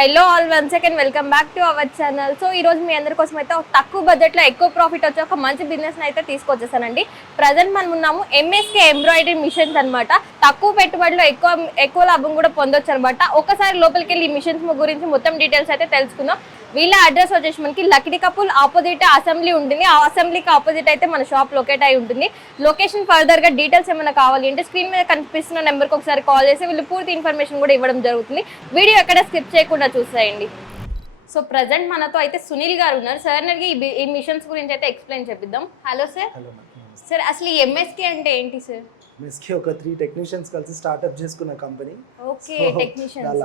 Hello all once again welcome back to our channel. So ఈ రోజు మీ అందరి కోసం అయితే తక్కువ బడ్జెట్లో ఎక్కువ ప్రాఫిట్ వచ్చే ఒక మంచి బిజినెస్ అయితే తీసుకొచ్చేసానండి. ప్రజెంట్ మనం ఉన్నాము ఎంఎస్కే ఎంబ్రాయిడరీ మిషన్స్ అనమాట. తక్కువ పెట్టుబడిలో ఎక్కువ లాభం కూడా పొందొచ్చు అనమాట. ఒకసారి లోపలికి వెళ్ళి ఈ మిషన్స్ గురించి మొత్తం డీటెయిల్స్ అయితే తెలుసుకుందాం. వీళ్ళ అడ్రస్ వచ్చేసి మనకి లక్డీ కపుల్ ఆపోజిట్ అసెంబ్లీ ఉంటుంది. ఆ అసెంబ్లీకి ఆపోజిట్ అయితే మన షాప్ లొకేట్ అయి ఉంటుంది. లొకేషన్ ఫర్దర్ గా డీటెయిల్స్ ఏమైనా కావాలి అంటే స్క్రీన్ మీద కనిపిస్తున్న నెంబర్కి ఒకసారి కాల్ చేసి వీళ్ళు పూర్తి ఇన్ఫర్మేషన్ కూడా ఇవ్వడం జరుగుతుంది. వీడియో ఎక్కడ స్కిప్ చేయకుండా చూసేయండి. సో ప్రజెంట్ మనతో అయితే సునీల్ గారు ఉన్నారు. సార్ ఈ మిషన్స్ గురించి అయితే ఎక్స్ప్లెయిన్ చేపిద్దాం. Hello sir. సార్ అసలు ఈ ఎంఎస్కే అంటే ఏంటి సార్? ఎంఎస్కే ఒక 3 టెక్నీషియన్స్ కలిసి స్టార్ట్అప్ చేసుకున్న కంపెనీ. ఓకే, టెక్నీషియన్స్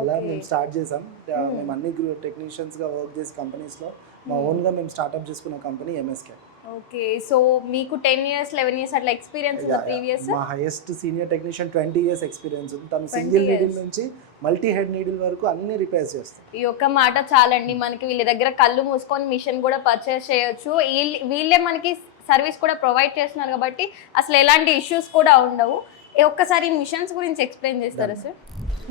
అలా మేము స్టార్ట్ చేసాం. మేము అన్ని టెక్నీషియన్స్ గా వర్క్ చేసే కంపెనీస్ లో మా ఓన్ గా మేము స్టార్ట్అప్ చేసుకున్న కంపెనీ ఎంఎస్కే. ఓకే, సో మీకు 10 years 11 years అట్లా ఎక్స్పీరియన్స్ ఉందా ప్రీవియస్? మా highest senior technician 20 years experience ఉంది. తను సింగిల్ నీడిల్ నుంచి మల్టీ హెడ్ నీడిల్ వరకు అన్ని రిపేర్స్ చేస్తాం. ఈ ఒక్క మాట చాలండి మనకి. వీళ్ళ దగ్గర కళ్ళు మూసుకొని మిషన్ కూడా పర్చేస్ చేయొచ్చు. వీళ్ళే మనకి సర్వీస్ కూడా ప్రొవైడ్ చేస్తున్నారు కాబట్టి అసలు ఎలాంటి ఇష్యూస్ కూడా ఉండవు. ఒక్కసారి మిషన్స్ గురించి ఎక్స్ప్లెయిన్ చేస్తారా సార్?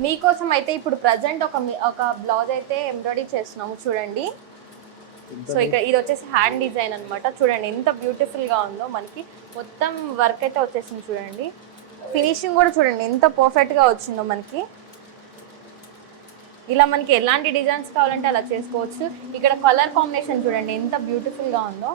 మీకోసం అయితే ఇప్పుడు ప్రజెంట్ ఒక బ్లౌజ్ అయితే ఎంబ్రాయిడరీ చేస్తున్నాము చూడండి. సో ఇక్కడ ఇది వచ్చేసి హ్యాండ్ డిజైన్ అనమాట. చూడండి ఎంత బ్యూటిఫుల్ గా ఉందో. మనకి మొత్తం వర్క్ అయితే వచ్చేసింది చూడండి. ఫినిషింగ్ కూడా చూడండి ఎంత పర్ఫెక్ట్ గా వచ్చిందో మనకి. ఇలా మనకి ఎలాంటి డిజైన్స్ కావాలంటే అలా చేసుకోవచ్చు. ఇక్కడ కలర్ కాంబినేషన్ చూడండి ఎంత బ్యూటిఫుల్ గా ఉందో.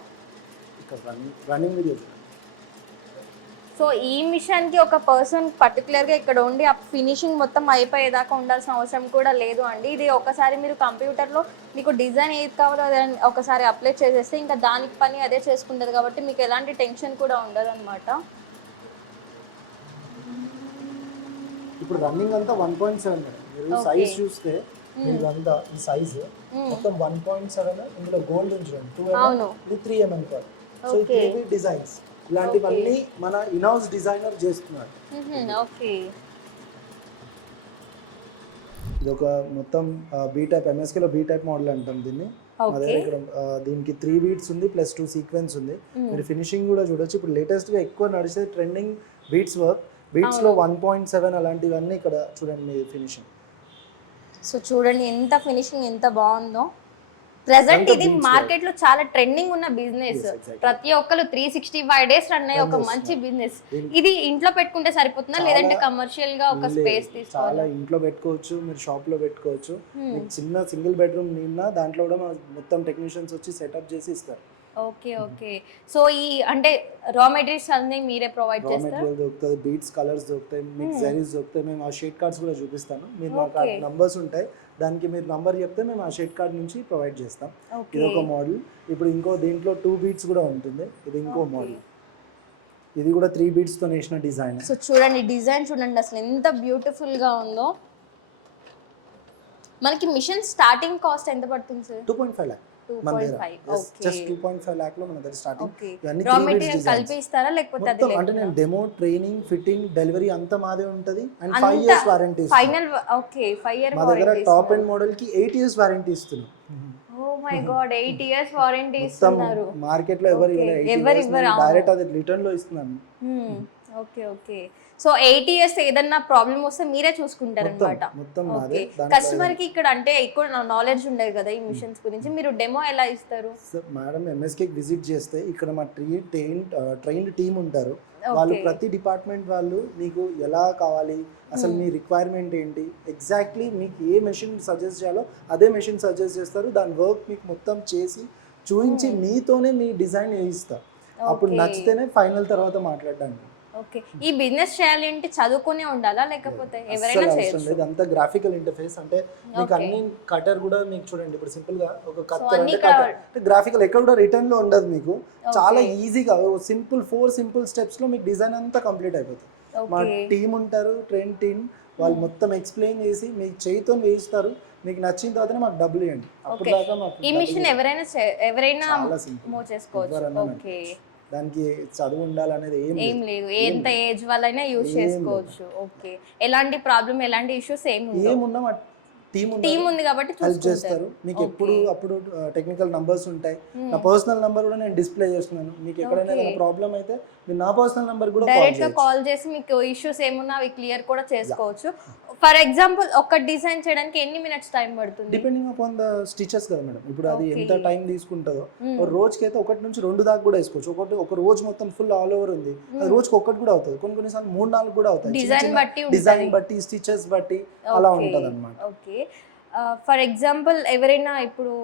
సో ఈ మిషన్ కి ఒక పర్సన్ పర్టికులర్ గా ఇక్కడ ఉండి ఆ ఫినిషింగ్ మొత్తం అయిపోయేదాకా ఉండాల్సిన అవసరం కూడా లేదు అండి. ఇది ఒకసారి మీరు కంప్యూటర్ లో మీకు డిజైన్ ఏది కావాలో అదని ఒకసారి అప్లై చేసేస్తే ఇంకా దానికి పని అదే చేసుకుంటది కాబట్టి మీకు ఎలాంటి టెన్షన్ కూడా ఉండదు అనమాట. ఇప్పుడు రన్నింగ్ అంతా 1.7 మీరు సైజ్ చూస్తే మీరు అంతా ఈ సైజ్ మొత్తం 1.7 ఇందులో గోల్డ్ ఉంచండి 2 mm ఇది 3 mm కాదు. సో ఈ 3 డిజైన్స్ ఇలాంటివన్నీ మన ఇన్హౌస్ డిజైనర్ చేస్తున్నారు. ఓకే, ఇది ఒక మొత్తం బీ టైప్ ఎంఎస్కే లో బీ టైప్ మోడల్ అంటాం దీన్ని. అదే ఇక్కడ దీనికి 3 బీట్స్ ఉంది ప్లస్ 2 సీక్వెన్స్ ఉంది. మీరు ఫినిషింగ్ కూడా చూడొచ్చు. ఇప్పుడు లేటెస్ట్ గా ఎక్కువ నడిచే ట్రెండింగ్ బీట్స్ వర్క్. బీట్స్ లో 1.7 అలాంటివన్నీ ఇక్కడ చూడండి మీ ఫినిషింగ్. సో చూడండి ఎంత ఫినిషింగ్ ఎంత బాగుందో. ప్రెసెంట్ ఇది మార్కెట్ లో చాలా ట్రెండింగ్ ఉన్న బిజినెస్. ప్రతి ఒక్కరు 365 days రన్ అయ్యే ఒక మంచి బిజినెస్. ఇది ఇంట్లో పెట్టుకుంటే సరిపోతుందా లేదంటే కమర్షియల్ గా ఒక స్పేస్ తీసుకోవాలి? చాలా ఇంట్లో పెట్టుకోవచ్చు, మీరు షాప్ లో పెట్టుకోవచ్చు. చిన్న సింగిల్ బెడ్రూమ్ నిన్న దాంట్లో కూడా మొత్తం టెక్నీషియన్స్ వచ్చి సెటప్ చేసి ఇస్తారు. ఓకే ఓకే, సో ఈ అంటే రా మెటీరియల్స్ అన్ని మీరే ప్రొవైడ్ చేస్తారు? రా మెటీరియల్ దొరుకుతుంది, బీట్స్ కలర్స్ దొరుకుతాయి, మీకు జరీస్ దొరుకుతాయి. మేము ఆ షేడ్ కార్డ్స్ కూడా చూపిస్తాను. మీరు మాకు నంబర్స్ ఉంటాయి, దానికి మీరు నంబర్ చెప్తే మేము ఆ షేడ్ కార్డ్ నుంచి ప్రొవైడ్ చేస్తాం. ఇది ఒక మోడల్. ఇప్పుడు ఇంకో దీంట్లో 2 బీట్స్ కూడా ఉంటుంది. ఇది ఇంకో మోడల్. ఇది కూడా 3 బీట్స్ తో నేసిన డిజైన్. సో చూడండి డిజైన్ చూడండి అసలు ఎంత బ్యూటిఫుల్ గా ఉందో. మనకి మిషన్ స్టార్టింగ్ కాస్ట్ ఎంత పడుతుంది సార్? 2.5 lakh. 2.5 lakh లో మన దగ్గర స్టార్టింగ్. ఇవన్నీ రా మెటీరియల్ కలిపి ఇస్తారా లేకపోతే అది అంటే నేను డెమో, ట్రైనింగ్, ఫిట్టింగ్, డెలివరీ అంతా మాదే ఉంటది. And 5 years warranty final. Okay, 5 year మా దగ్గర టాప్ ఎండ్ మోడల్ కి 8 years వారంటీ ఇస్తున్నాం. Oh my god, 8 years warranty ఇస్తున్నారు. మార్కెట్ లో ఎవరు డైరెక్ట్ అది రిటర్న్ లో ఇస్తున్నాను. ఓకే ఓకే, సో 8 years ఏదన్నా ప్రాబ్లం వస్తే మీరే చూసుకుంటారు అనమాట. కస్టమర్ కి ఇక్కడ అంటే ఎక్కువ నాలెడ్జ్ ఉండదు కదా ఈ మిషన్స్ గురించి, మీరు డెమో ఎలా ఇస్తారు? మేడం ఎంఎస్కే విజిట్ చేస్తే ఇక్కడ మా ట్రైన్డ్ టీమ్ ఉంటారు. వాళ్ళు ప్రతి డిపార్ట్మెంట్ వాళ్ళు మీకు ఎలా కావాలి, అసలు మీ రిక్వైర్మెంట్ ఏంటి, ఎగ్జాక్ట్లీ మీకు ఏ మెషిన్ సజెస్ట్ చేయాలో అదే మెషిన్ సజెస్ట్ చేస్తారు. దాని వర్క్ మీకు మొత్తం చేసి చూపించి మీతోనే మీ డిజైన్ వేయిస్తారు. అప్పుడు నచ్చితేనే ఫైనల్ తర్వాత మాట్లాడడానికి. ఓకే, ఈ బిజినెస్ చేయాలి అంటే చదువుకునే ఉండాలా లేకపోతే ఎవరైనా చేయొచ్చు? ఇదంతా గ్రాఫికల్ ఇంటర్ఫేస్. అంటే మీకు అన్ని కటర్ కూడా మీకు చూడండి ఇప్పుడు సింపుల్ గా ఒక కట్టర్ అంటే గ్రాఫికల్ ఎక్కడ కూడా రిటర్న్ లో ఉండదు. మీకు చాలా ఈజీగా సింపుల్ 4 simple స్టెప్స్ లో మీకు డిజైన్ అంతా కంప్లీట్ అయిపోతుంది. మా టీమ్ ఉంటారు, ట్రైన్ టీమ్, వాళ్ళు మొత్తం ఎక్స్ప్లెయిన్ చేసి మీకు చేయితో వేయిస్తారు. మీకు నచ్చిన తర్వాతనే మాకు డబ్బులు ఇవ్వండి. అప్పుడు దాకా మాకు ఈ మిషన్ ఎవరైనా మూవ్ చేసుకోవచ్చు. ఓకే, దానికి చదువు ఉండాలనేది ఏం లేదు, ఎంత ఏజ్ వాళ్ళైనా యూజ్ చేసుకోవచ్చు. ఓకే, ఎలాంటి ప్రాబ్లం ఎలాంటి ఇష్యూస్ ఏమున్నా టీమ్ ఉంది కాబట్టి హెల్ప్ చేస్తారు. మీకు ఎప్పుడు అప్పుడు టెక్నికల్ నంబర్స్ ఉంటాయి. నా పర్సనల్ నంబర్ కూడా నేను డిస్ప్లే చేస్తున్నాను. మీకు ఎక్కడైనా ఏదైనా ప్రాబ్లం అయితే మీరు నా పర్సనల్ నంబర్ కూడా డైరెక్ట్ గా కాల్ చేసి మీకు ఇష్యూస్ ఏమున్నా అవి క్లియర్ కూడా చేసుకోవచ్చు. ఫర్ ఎగ్జాంపుల్ ఒక డిజైన్ చేయడానికి ఎన్ని మినిట్స్ టైం పడుతుంది? డిపెండింగ్ అపాన్ ద స్టిచెస్ కదా మేడం. ఇప్పుడు అది ఎంత టైం తీసుకుంటుందో, రోజుకి అయితే 1 నుంచి 2 దాకా కూడా వేసుకోవచ్చు. ఒక రోజు మొత్తం ఫుల్ ఆల్ ఓవర్ ఉంది, అది రోజుకి 1 కూడా అవుతుంది. కొన్నిసార్లు 3-4 కూడా అవుతాయి. డిజైన్ బట్టి స్టిచెస్ బట్టి అలా ఉంటుంది అనమాట. ఓకే, ఫర్ ఎగ్జాంపుల్ ఎవరైనా ఇప్పుడు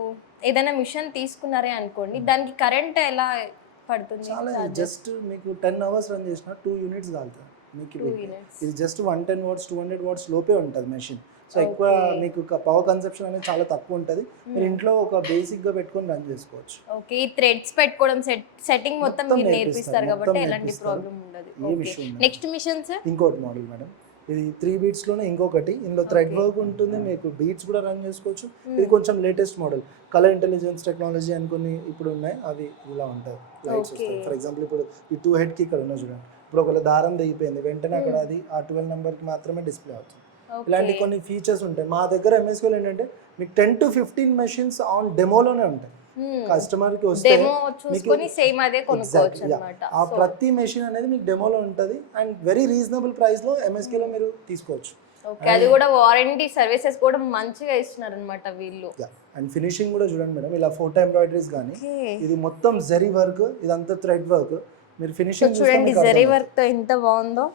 ఏదైనా మిషన్ తీసుకున్నారే అనుకోండి, దానికి కరెంట్ ఎలా పడుతుంది? చాలా జస్ట్ మీకు 10 అవర్స్ రన్ చేసిన 2 యూనిట్స్ కాలుతాయి మీకు. ఇది జస్ట్ 110 వాట్స్ 200 వాట్స్ లోపే ఉంటుంది మెషిన్. సో ఎక్కువ మీకు పవర్ కన్సెప్షన్ అనేది చాలా తక్కువ ఉంటుంది. మీరు ఇంట్లో ఒక బేసిక్ గా పెట్టుకొని రన్ చేసుకోవచ్చు. ఓకే, ఈ థ్రెడ్స్ పెట్టుకోవడం సెట్టింగ్ మొత్తం మీరు నేర్పిస్తారు కాబట్టి ఎలాంటి ప్రాబ్లం ఉండదు. నెక్స్ట్ మిషన్స్ ఇంకోటి మోడల్ మేడం, ఇది 3 బీట్స్ లోనే ఇంకొకటి. ఇందులో థ్రెడ్ వర్క్ ఉంటుంది, మీకు బీట్స్ కూడా రన్ చేసుకోవచ్చు. ఇది కొంచెం latest model, colour intelligence technology అనుకుని ఇప్పుడు ఉన్నాయి. అవి ఇలా ఉంటాయి, లైట్స్ వస్తాయి. ఫర్ ఎగ్జాంపుల్ ఇప్పుడు ఈ 2 హెడ్ కి ఇక్కడ ఉన్నాయి చూడండి, ఇప్పుడు ఒకవేళ దారం దిగిపోయింది వెంటనే అక్కడ అది ఆ 12 నెంబర్ కి మాత్రమే డిస్ప్లే అవుతుంది. ఇలాంటి కొన్ని ఫీచర్స్ ఉంటాయి మా దగ్గర. ఎంఎస్కేలో ఏంటంటే మీకు 10 to 15 మెషిన్స్ ఆన్ డెమోలోనే ఉంటాయి. కస్టమర్ కి వస్తే ఆ ప్రతి మెషిన్ అనేది మీకు డెమోలో ఉంటుంది అండ్ వెరీ రీజనబుల్ ప్రైస్ లో ఎంఎస్కే లో మీరు తీసుకోవచ్చు. అది కూడా వారంటీ సర్వీసెస్ కూడా మంచిగా ఇస్తున్నారు అన్నమాట వీళ్ళు. అండ్ ఫినిషింగ్ కూడా చూడండి మేడం, ఇలా ఫోటో ఎంబ్రాయిడరీస్ కానీ, ఇది మొత్తం జరీ వర్క్, ఇదంతా థ్రెడ్ వర్క్. మీరు ఫినిషింగ్ చూడండి జరీ వర్క్ తో ఎంత బాగుందో.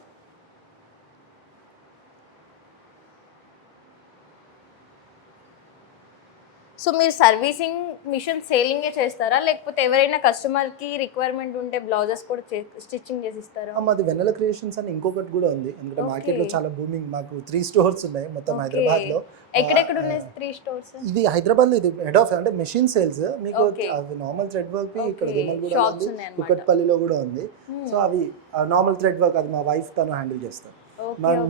సో మీరు సర్వీసింగ్ మిషన్ సేలింగే చేస్తారా, లేకపోతే ఎవరైనా కస్టమర్ కి రిక్వైర్మెంట్ ఉంటే బ్లౌజెస్ కూడా స్టిచ్చింగ్ చేసి ఇస్తారా? మాది వెన్నెల క్రియేషన్స్ అని ఇంకొకటి కూడా ఉంది. ఎందుకంటే మార్కెట్ లో చాలా బూమింగ్. మాకు 3 స్టోర్స్ ఉన్నాయి మొత్తం హైదరాబాద్ లో. ఎక్కడెక్కడ ఉన్నాయి 3 స్టోర్స్? ఇది హైదరాబాద్ లో, ఇది హెడ్ ఆఫ్ అంటే మెషిన్ సేల్స్. మీకు అవి నార్మల్ థ్రెడ్ వర్క్ ఇక్కడ కూడా ఉంది, కుకట్పల్లిలో కూడా ఉంది. సో అవి నార్మల్ థ్రెడ్ వర్క్ అది మా వైఫ్ తను హ్యాండిల్ చేస్తారు.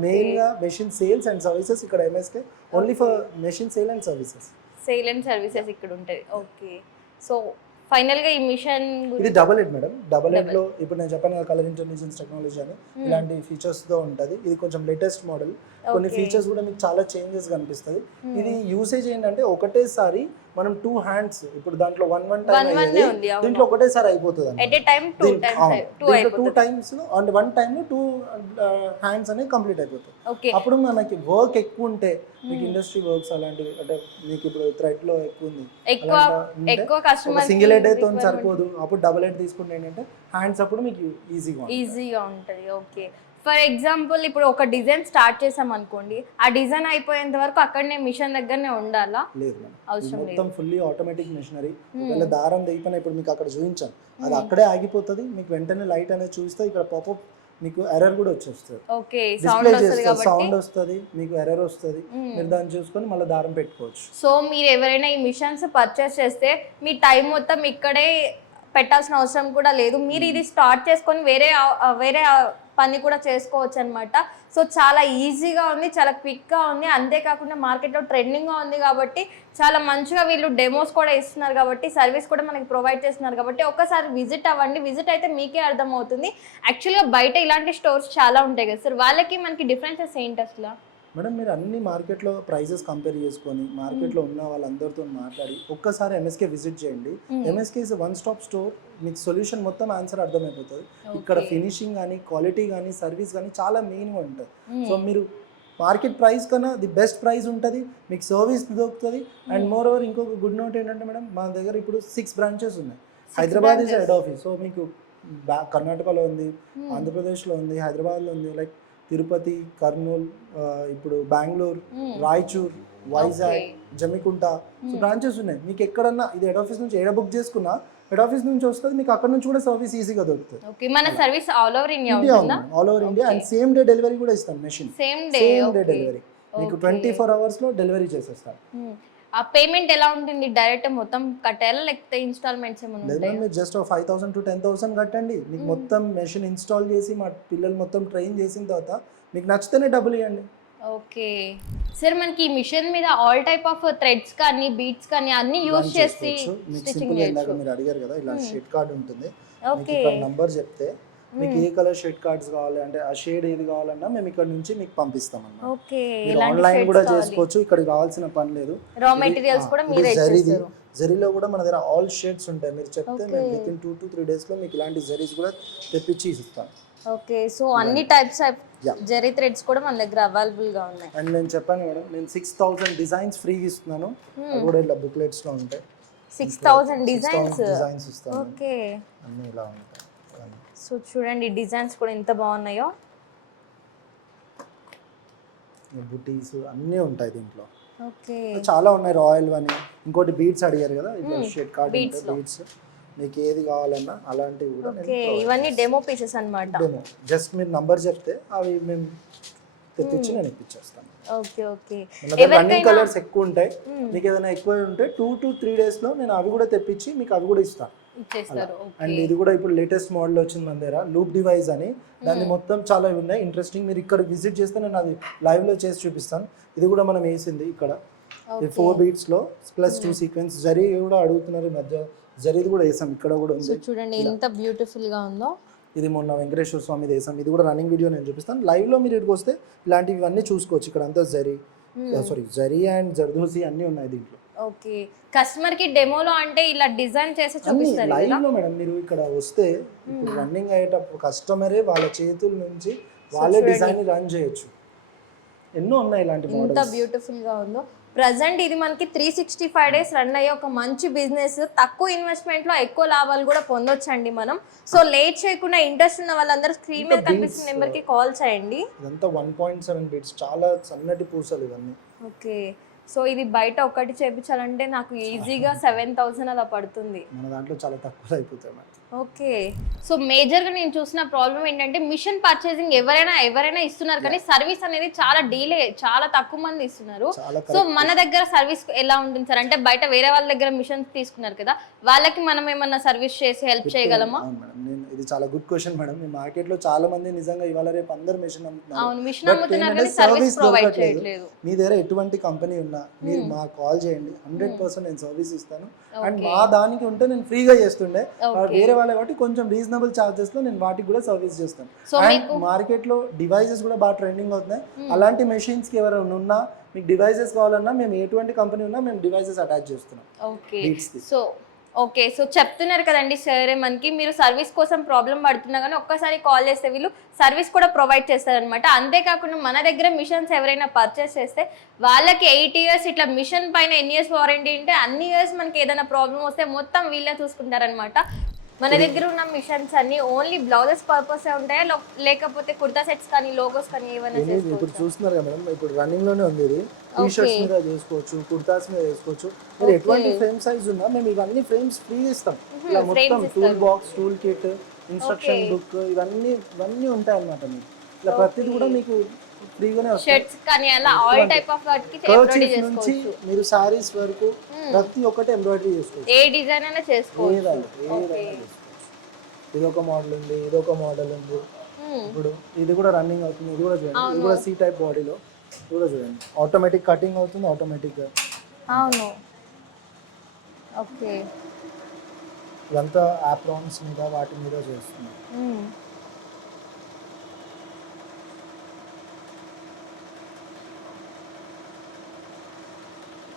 మెయిన్ గా మెషిన్ సేల్స్ అండ్ సర్వీసెస్ ఇక్కడ MSK only for machine sale and services. Sale and services ఇక్కడ ఉంటుంది. ఓకే, సో ఫైనల్ గా ఈ మిషన్ ఇది double head madam. Double head లో ఇప్పుడు నేను చెప్పాను కదా కలర్ ఇంటెలిజెన్స్ టెక్నాలజీ అని, ఇలాంటి ఫీచర్స్ తో ఉంటుంది. ఇది కొంచెం లేటెస్ట్ మోడల్. కొన్ని ఫీచర్స్ కూడా మీకు చాలా చేంజెస్ కనిపిస్తుంది. ఇది యూసేజ్ ఏంటంటే ఒకటేసారి మనం 2 హ్యాండ్స్, ఇప్పుడు దాంట్లో 1 టైం దీంట్లో ఒకటేసారి అయిపోతుంది. దీంట్లో 2 టైమ్స్ అండ్ 1 టైమ్ లో 2 హ్యాండ్స్ అనేవి కంప్లీట్ అయిపోతాయి. అప్పుడు మనకి వర్క్ ఎక్కువ ఉంటే, మీకు ఇండస్ట్రీ వర్క్స్ అలాంటివి అంటే మీకు ఇప్పుడు థ్రెడ్ లో ఎక్కువ ఉంది, సింగిల్ హెడ్ అయితే సరిపోదు, అప్పుడు డబుల్ హెడ్ తీసుకుంటే ఏంటంటే హ్యాండ్స్ అప్పుడు మీకు ఈజీగా ఉంటుంది. ఓకే, ఫర్ ఎగ్జాంపుల్ ఇప్పుడు ఒక డిజైన్ స్టార్ట్ చేసాం అనుకోండి, ఆ డిజైన్ అయిపోయేంత వరకు అక్కడనే మిషన్ దగ్గరనే ఉండాలా? లేదు అవసరం లేదు, మొత్తం ఫుల్లీ ఆటోమేటిక్ మెషినరీ. ఒకవేళ దారం దిగిపోయినా ఇప్పుడు మీకు అక్కడ చూపించాను, అది అక్కడే ఆగిపోతుంది. మీకు వెంటనే లైట్ అనేది చూస్తే ఇక్కడ పాపప్ మీకు ఎర్రర్ కూడా వచ్చేస్తుంది. ఓకే, సౌండ్ వస్తుంది, మీకు ఎర్రర్ వస్తుంది. మీరు దాన్ని చూసుకొని మళ్ళీ దారం పెట్టుకోవచ్చు. సో మీరు ఎవరైనా ఈ మిషన్స్ పర్చేస్ చేస్తే మీ టైం మొత్తం ఇక్కడే పెట్టాల్సిన అవసరం కూడా లేదు. మీరు ఇది స్టార్ట్ చేసుకొని వేరే పని కూడా చేసుకోవచ్చు అనమాట. సో చాలా ఈజీగా ఉంది, చాలా క్విక్గా ఉంది. అంతేకాకుండా మార్కెట్లో ట్రెండింగ్గా ఉంది కాబట్టి చాలా మంచిగా వీళ్ళు డెమోస్ కూడా ఇస్తున్నారు కాబట్టి, సర్వీస్ కూడా మనకి ప్రొవైడ్ చేస్తున్నారు కాబట్టి ఒక్కసారి విజిట్ అవ్వండి. విజిట్ అయితే మీకే అర్థమవుతుంది. యాక్చువల్గా బయట ఇలాంటి స్టోర్స్ చాలా ఉంటాయి కదా సార్, వాళ్ళకి మనకి డిఫరెన్సెస్ ఏంటి అసలు? మేడం మీరు అన్ని మార్కెట్లో ప్రైజెస్ కంపేర్ చేసుకొని మార్కెట్లో ఉన్న వాళ్ళందరితో మాట్లాడి ఒక్కసారి ఎంఎస్కే విజిట్ చేయండి. MSK is 1 stop store. మీకు సొల్యూషన్ మొత్తం ఆన్సర్ అర్థమైపోతుంది. ఇక్కడ ఫినిషింగ్ కానీ, క్వాలిటీ కానీ, సర్వీస్ కానీ చాలా మెయిన్గా ఉంటుంది. సో మీరు మార్కెట్ ప్రైస్ కన్నా ది బెస్ట్ ప్రైస్ ఉంటుంది, మీకు సర్వీస్ దొరుకుతుంది. అండ్ మోర్ ఓవర్ ఇంకొక గుడ్ నోట్ ఏంటంటే మేడం, మా దగ్గర ఇప్పుడు 6 బ్రాంచెస్ ఉన్నాయి. Hyderabad is head office. So మీకు కర్ణాటకలో ఉంది, ఆంధ్రప్రదేశ్లో ఉంది, హైదరాబాద్లో ఉంది, లైక్ తిరుపతి, కర్నూలు, ఇప్పుడు బెంగళూరు, రాయచూర్, వైజాగ్, జమికుంట, సో బ్రాంచెస్ ఉన్నాయి. మీకు ఎక్కడన్నా ఇది హెడ్ ఆఫీస్ నుంచి ఏడ బుక్ చేసుకున్నా హెడ్ ఆఫీస్ నుంచి వస్తుంది, మీకు అక్కడ నుంచి కూడా సర్వీస్ ఈజీగా దొరుకుతుంది. ఓకే, మన service all over India all over India and same day delivery కూడా ఇస్తాం. మెషిన్ సేమ్ డే డెలివరీ మీకు 24 hours లో డెలివరీ చేసేస్తాం. ఆ పేమెంట్ ఎలా ఉంటుంది? డైరెక్ట్ మొత్తం కట్టాలా లేకపోతే ఇన్స్టాల్మెంట్స్ ఏమైనా ఉంటాయా? మీరు జస్ట్ 5,000 to 10,000 కట్టండి, మీకు మొత్తం మెషిన్ ఇన్స్టాల్ చేసి మా పిల్లలు మొత్తం ట్రైన్ చేసిన తర్వాత మీకు నచ్చితేనే డబ్బులు ఇవ్వండి. ఓకే సార్, మనకి ఈ మిషన్ మీద ఆల్ టైప్ ఆఫ్ థ్రెడ్స్ కానీ బీడ్స్ కానీ అన్ని యూజ్ చేసి స్టిచ్చింగ్ చేయొచ్చు. మీరు అడిగారు కదా, ఇలా షీట్ కార్డ్ ఉంటుంది. మీకు ఇక్కడ నంబర్ చెప్తే మీకు ఏ కలర్ షేడ్ కార్డ్స్ కావాలి అంటే ఆ షేడ్ ఏది కావాలన్నా మేము ఇక్కడ నుంచి మీకు పంపిస్తాం అన్నమాట. ఓకే, మీరు ఆన్లైన్ కూడా చేసుకోవచ్చు, ఇక్కడికి రావాల్సిన పని లేదు. రా మెటీరియల్స్ కూడా మీరే ఇచ్చేస్తారు. జరీలో కూడా మన దగ్గర ఆల్ షేడ్స్ ఉంటాయి, మీరు చెప్తే మేము విత్ ఇన్ 2 to 3 days లో మీకు ఇలాంటి జరీస్ కూడా తెప్పించి ఇస్తాం. ఓకే, సో అన్ని టైప్స్ ఆఫ్ జరీ థ్రెడ్స్ కూడా మన దగ్గర అవైలబుల్ గా ఉన్నాయి. అండ్ నేను చెప్పాను మేడం, నేను 6000 డిజైన్స్ ఫ్రీగా ఇస్తున్నాను, అవి కూడా ఇలా బుక్లెట్స్ లో ఉంటాయి. 6000 డిజైన్స్ ఇస్తాను. ఓకే, అన్ని ఇలా ఉంటాయి. సో చూడండి డిజైన్స్ కూడా ఎంత బాగున్నాయో, బుటీస్ అన్నీ ఉంటాయి దీంట్లో. ఓకే, చాలా ఉన్నాయి, రాయల్ అని. ఇంకోటి బీడ్స్ అడిగారు కదా, ఇట్లా షేడ్ కార్డ్ బీడ్స్ మీకు ఏది కావాలన్నా అలాంటివి కూడా. ఓకే, ఇవన్నీ డెమో పీసెస్ అన్నమాట. డెమో జస్ట్ మీరు నంబర్ చెప్తే అవి మేము తెప్పించి నేను ఇప్పించేస్తాను. ఓకే ఓకే, రన్నింగ్ కలర్స్ ఎక్కువ ఉంటాయి, మీకు ఏదైనా ఎక్కువ ఉంటే 2 to 3 days లో నేను అవి కూడా తెప్పించి మీకు అవి కూడా ఇస్తాను. అండ్ ఇది కూడా ఇప్పుడు లేటెస్ట్ మోడల్ వచ్చింది మన దగ్గర, లూప్ డివైస్ అని. దాన్ని మొత్తం చాలా ఉన్నాయి ఇంట్రెస్టింగ్, మీరు ఇక్కడ విజిట్ చేస్తే నేను అది లైవ్ లో చేసి చూపిస్తాను. ఇది కూడా మనం వేసింది ఇక్కడ 4 beads లో ప్లస్ 2 సీక్వెన్స్ జరీ కూడా అడుగుతున్నారు ఈ మధ్య, జరీది కూడా వేసాం ఇక్కడ కూడా ఉంది. చూడండి ఎంత బ్యూటిఫుల్ గా ఉందో. ఇది మొన్న వెంకటేశ్వర స్వామి వేసాం, ఇది కూడా రన్నింగ్ వీడియో నేను చూపిస్తాను. లైవ్ లో మీరు ఇక్కడికి వస్తే ఇలాంటివి అన్నీ చూసుకోవచ్చు. ఇక్కడ అంతా జరీ అండ్ జర్దోసి అన్నీ ఉన్నాయి దీంట్లో. ఓకే, కస్టమర్ కి డెమోలో అంటే ఇలా డిజైన్ చేసి చూపిస్తారు లైవ్ లో మేడం. మీరు ఇక్కడ వస్తే ఇప్పుడు రన్నింగ్ అయ్యేటప్పుడు కస్టమరే వాళ్ళ చేతుల నుంచి వాళ్ళే డిజైన్ రన్ చేయొచ్చు. ఎన్నో ఉన్నాయి ఇలాంటి మోడల్స్. ఎంత బ్యూటిఫుల్ గా ఉందో. ప్రజెంట్ ఇది మనకి 365 days రన్ అయ్యే ఒక మంచి బిజినెస్. తక్కువ ఇన్వెస్ట్మెంట్ లో ఎక్కువ లాభాలు కూడా పొందొచ్చండి మనం. సో లేట్ చేయకుండా ఇంట్రెస్ట్ ఉన్న వాళ్ళందరూ స్క్రీన్ మీద కనిపిస్తున్న నెంబర్ కి కాల్ చేయండి. ఇదంతా 1.7 beads, చాలా సన్నటి పూసలు ఇవన్నీ. ఓకే, సో ఇది బయట ఒకటి చేపించాలంటే నాకు ఈజీగా 7000 అలా పడుతుంది. మన దాంట్లో చాలా తక్కువ అయిపోతాయి మేడం. ఓకే, సో మేజర్గా నేను చూసిన ప్రాబ్లం ఏంటంటే మిషన్ పర్చేసింగ్ ఎవరైనా ఇస్తున్నారు కానీ సర్వీస్ అనేది చాలా డీలే, చాలా తక్కువ మంది ఇస్తున్నారు. సో మన దగ్గర సర్వీస్ ఎలా ఉంటుంది సార్? అంటే బయట వేరే వాళ్ళ దగ్గర మిషన్స్ తీసుకున్నారు కదా, వాళ్ళకి మనం ఏమన్నా సర్వీస్ చేసి హెల్ప్ చేయగలమా? ఇది చాలా గుడ్ క్వశ్చన్ మేడం. మీ మార్కెట్ లో చాలా మంది నిజంగా ఇవాళ రేపు అందరు మిషన్ అమ్ముతున్నారు. అవును, మిషన్ అమ్ముతున్నారు కానీ సర్వీస్ ప్రొవైడ్ చేయట్లేదు. మీ దగ్గర ఎటువంటి కంపెనీ ఉన్నా మీరు మాకు కాల్ చేయండి, 100% నేను సర్వీస్ ఇస్తాను. అండ్ మా దానికి ఉంటే నేను ఫ్రీగా చేస్తుండే, వేరే వాళ్ళ కాబట్టి కొంచెం రీజనబుల్ చార్జెస్ లో నేను వాటికి కూడా సర్వీస్ చేస్తాను. అండ్ మార్కెట్ లో డివైసెస్ కూడా బాగా ట్రెండింగ్ అవుతున్నాయి. అలాంటి మెషిన్స్ కి ఎవరైనా ఉన్నా మీకు డివైసెస్ కావాలన్నా మేము ఎటువంటి కంపెనీ ఉన్నా మేము డివైసెస్ అటాచ్ చేస్తున్నాం. ఓకే, సో చెప్తున్నారు కదండి సరే, మనకి మీరు సర్వీస్ కోసం ప్రాబ్లం పడుతున్నా కానీ ఒక్కసారి కాల్ చేస్తే వీళ్ళు సర్వీస్ కూడా ప్రొవైడ్ చేస్తారనమాట. అంతేకాకుండా మన దగ్గర మిషన్స్ ఎవరైనా పర్చేస్ చేస్తే వాళ్ళకి 8 years ఇట్లా మిషన్ పైన ఎన్ని ఇయర్స్ వారంటీ ఉంటే అన్ని ఇయర్స్ మనకి ఏదైనా ప్రాబ్లం వస్తే మొత్తం వీళ్ళే చూసుకుంటారనమాట. మన దగ్గర ఉన్న మిషన్స్ అన్ని ఓన్లీ బ్లౌజెస్ పర్పస్ ఉంటాయా లేకపోతే కుర్తా సెట్స్ కానీ లోగోస్ కానీ ఏమైనా చేసుకోవచ్చా? ఇప్పుడు చూస్తున్నారు కదా మేడం, ఇప్పుడు రన్నింగ్ లోనే ఉంది ఇది. టీ షర్ట్స్ మీద చేసుకోవచ్చు, కుర్తాస్ మీద చేసుకోవచ్చు. మీరు ఎటువంటి ఫ్రేమ్ సైజ్ ఉన్నా మేము ఇవన్నీ ఫ్రేమ్స్ ఫ్రీ ఇస్తాం. ఇలా మొత్తం tool box, tool kit, instruction book ఇవన్నీ ఉంటాయి అన్నమాట. మీకు ఇలా ప్రతిదీ కూడా మీకు ఫ్రీగానే వస్తుంది. షర్ట్స్ కానీ అలా ఆల్ టైప్ ఆఫ్ వాటికి ఎంబ్రాయిడరీ చేసుకోవచ్చు. మీరు సారీస్ వరకు ప్రతి ఒక్కటి ఎంబ్రాయిడరీ చేసుకోవచ్చు. ఏ డిజైన్ అయినా చేసుకోవచ్చు. ఇది ఒక మోడల్ ఉంది, ఇది ఒక మోడల్ ఉంది. ఇప్పుడు ఇది కూడా రన్నింగ్ అవుతుంది. ఇది కూడా చూడండి, ఇది కూడా C టైప్ బాడీలో. ఇది కూడా చూడండి, ఆటోమేటిక్ కటింగ్ అవుతుంది ఆటోమేటిక్ గా. అవును, ఓకే. ఇదంతా ఆప్రాన్స్ మీద వాటి మీద చేస్తున్నాం.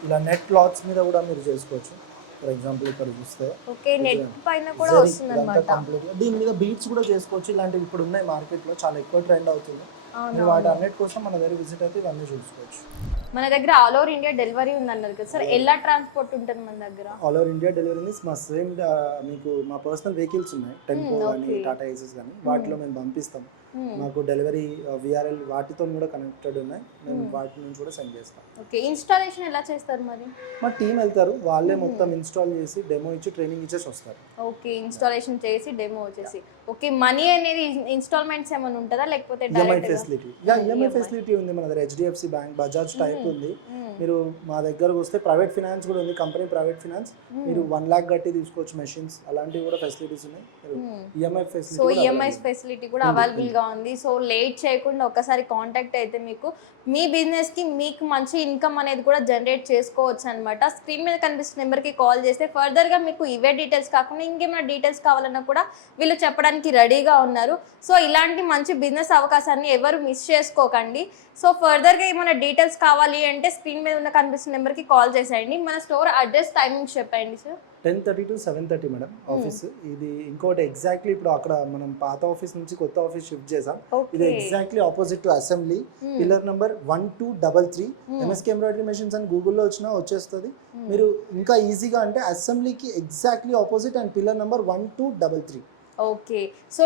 ఇలా నెట్ క్లాత్స్ మీద కూడా మీరు చేసుకోవచ్చు. ఫర్ ఎగ్జాంపుల్ ఇక్కడ చూస్తే ఓకే, నెట్ పైన కూడా వస్తుందన్నమాట. దీని మీద బీట్స్ కూడా చేసుకోవచ్చు. ఇలాంటివి ఇప్పుడు ఉన్నాయి మార్కెట్ లో, చాలా ఎక్కువ ట్రెండ్ అవుతుంది. మీరు వాటి అన్నిటి కోసం మన దగ్గర విజిట్ అయితే ఇవన్నీ చూసుకోవచ్చు. మన దగ్గర ఆల్ ఓవర్ ఇండియా డెలివరీ ఉందన్నారు కదా సార్, ఎలా ట్రాన్స్పోర్ట్ ఉంటుంది మన దగ్గర? All over India delivery means మా సేమ్ మీకు మా పర్సనల్ వెహికల్స్ ఉన్నాయి, టెంపో కానీ టాటా ఏసెస్ కానీ, వాటిలో మేము పంపిస్తాం. మాకు డెలివరీ VRL వాటితో కూడా కనెక్టెడ్ ఉన్నాయి, మేము వాటి నుంచి కూడా సెండ్ చేస్తాం. ఓకే, ఇన్స్టాలేషన్ ఎలా చేస్తారు మరి? మా టీం వెళ్తారు, వాళ్ళే మొత్తం ఇన్స్టాల్ చేసి డెమో ఇచ్చి ట్రైనింగ్ ఇచ్చేసి వస్తారు. ఓకే, ఇన్స్టాలేషన్ చేసి డెమో వచ్చేసి. ఓకే, మనీ అనేది ఇన్స్టాల్మెంట్స్ ఏమైనా ఉంటుందా లేకపోతే EMI ఫెసిలిటీ? EMI ఫెసిలిటీ ఉంది మన దగ్గర. HDFC బ్యాంక్, బజాజ్ టైప్ ఉంది. మీరు మా దగ్గరకు వస్తే ప్రైవేట్ ఫినాన్స్ కూడా ఉంది, కంపెనీ ప్రైవేట్ ఫినాన్స్. మీరు 1 lakh కట్టి తీసుకోవచ్చు మెషిన్స్, అలాంటివి కూడా ఫెసిలిటీస్ ఉన్నాయి. EMI so facility EMI facility కూడా అవైలబుల్ గా ఉంది. సో లేట్ చేయకుండా ఒకసారి కాంటాక్ట్ అయితే మీకు మీ బిజినెస్ కి మీకు మంచి ఇన్కమ్ అనేది కూడా జనరేట్ చేసుకోవచ్చు అనమాట. స్క్రీన్ మీద కనిపిస్తున్న నెంబర్కి కాల్ చేస్తే ఫర్దర్ గా మీకు ఇవే డీటెయిల్స్ కాకుండా ఇంకేమైనా డీటెయిల్స్ కావాలన్నా కూడా వీళ్ళు చెప్పడానికి రెడీగా ఉన్నారు. సో ఇలాంటి మంచి బిజినెస్ అవకాశాన్ని ఎవరు మిస్ చేసుకోకండి. సో ఫర్దర్గా ఏమైనా డీటెయిల్స్ కావాలి అంటే స్క్రీన్ మీద ఉన్న కనిపిస్తున్న నెంబర్కి కాల్ చేసేయండి. మన స్టోర్ అడ్రస్ టైమింగ్స్ చెప్పండి సార్. 10:30 to 7:30 madam office. ఇది ఇంకోటి ఎగ్జాక్ట్లీ ఇప్పుడు అక్కడ మనం పాత ఆఫీస్ నుంచి కొత్త ఆఫీస్ షిఫ్ట్ చేసాం. ఇది exactly opposite to assembly, pillar number 1233. MSK embroidery machines అని గూగుల్లో వచ్చినా వచ్చేస్తుంది. మీరు ఇంకా ఈజీగా అంటే అసెంబ్లీకి exactly opposite and pillar number 1233. Okay. So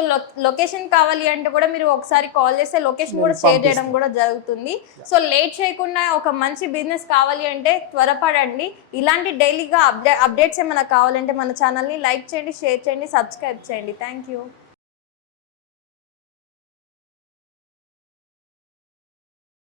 location కావాలి అంటే కూడా మీరు ఒకసారి కాల్ చేస్తే లొకేషన్ కూడా షేర్ చేయడం కూడా జరుగుతుంది. సో లేట్ చేయకుండా ఒక మంచి బిజినెస్ కావాలి అంటే త్వరపడండి. ఇలాంటి డైలీగా అప్డేట్స్ ఏమైనా కావాలంటే మన ఛానల్ని లైక్ చేయండి, షేర్ చేయండి, సబ్స్క్రైబ్ చేయండి. Thank you.